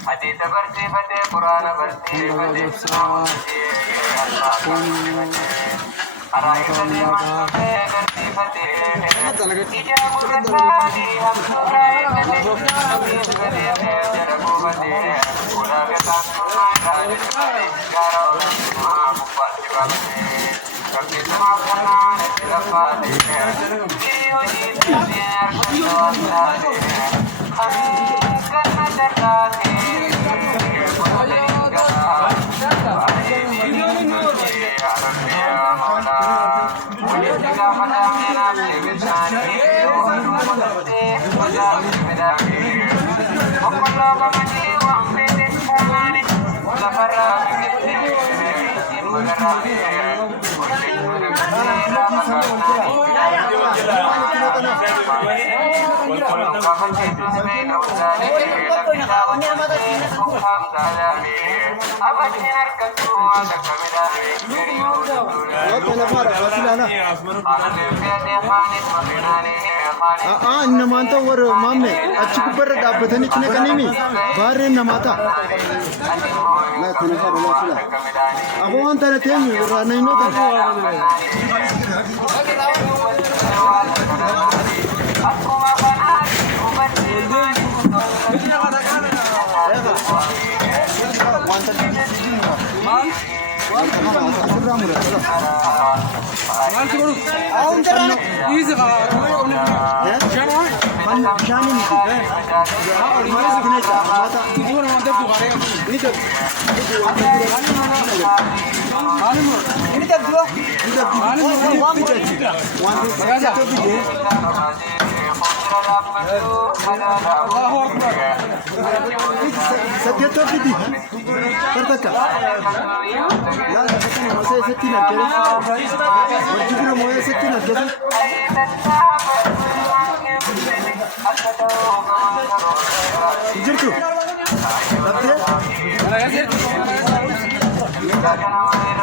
Hadith bersi pada Quran bersi pada Islam Arai bersi bersi pada Ijab bertadi ham surai bersi bersi jarabu bersi Udah ketak sunai dari bersi Garau dan semua buat juga bersi Kaki semua kanan tidak pada Iyo jitir kuyon dari karena terkati Namanta war mamme achi kubbar dhaabbatanii itti naqaniimi baarreen namaata la kana fara la kula abo wanta na teenyu irraa naynota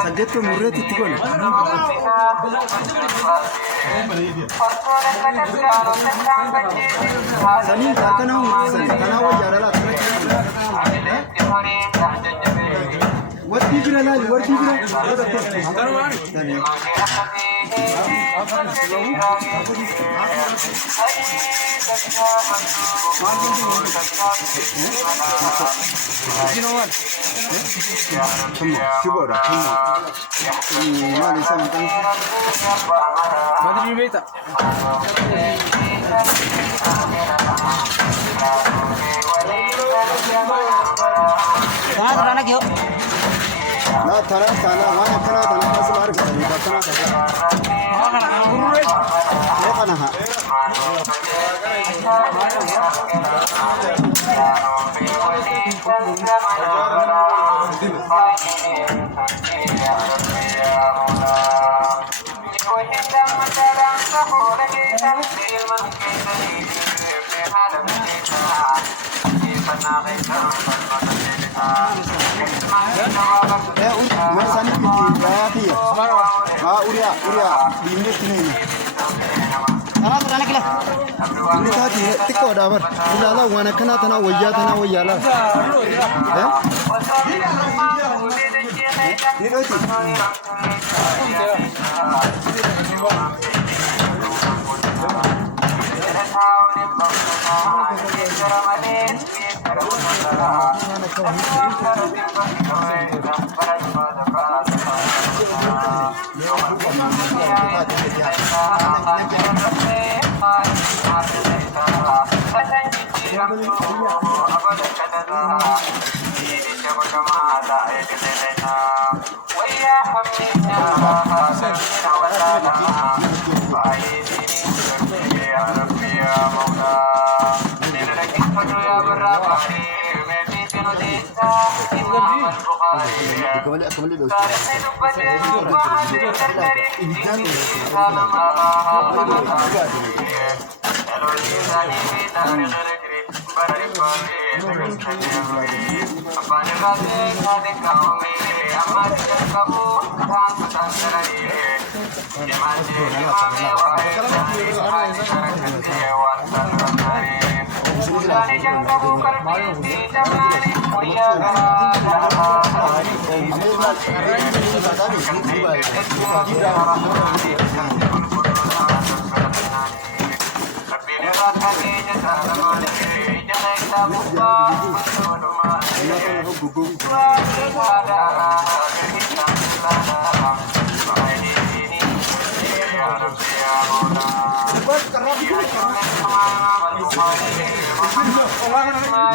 Saggetto murreetti itti gone. Sanii kana wayyaadha laata. Warti jira laali warti jira. Shibora, mali sampai. Madri beta. Mana kyo? Nah, thara sana mana kana thana asmar kana kana kana ha. Masani piti berarti ya. Uria bimbe sini. Ini tadi tiko dabar. Ilala wana kana tana wayala. Ini roti.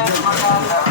Terima kasih.